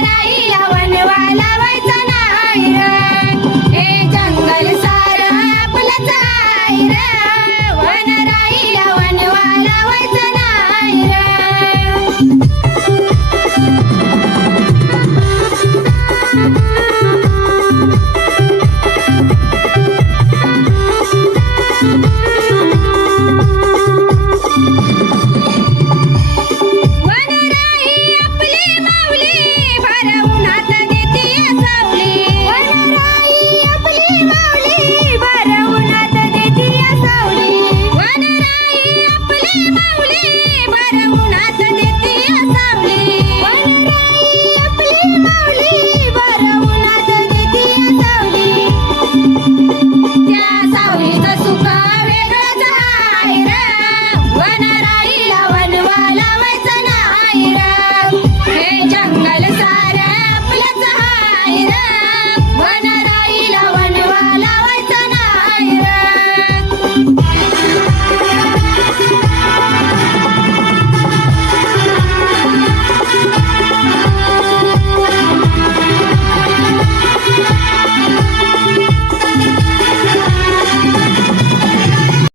para. para una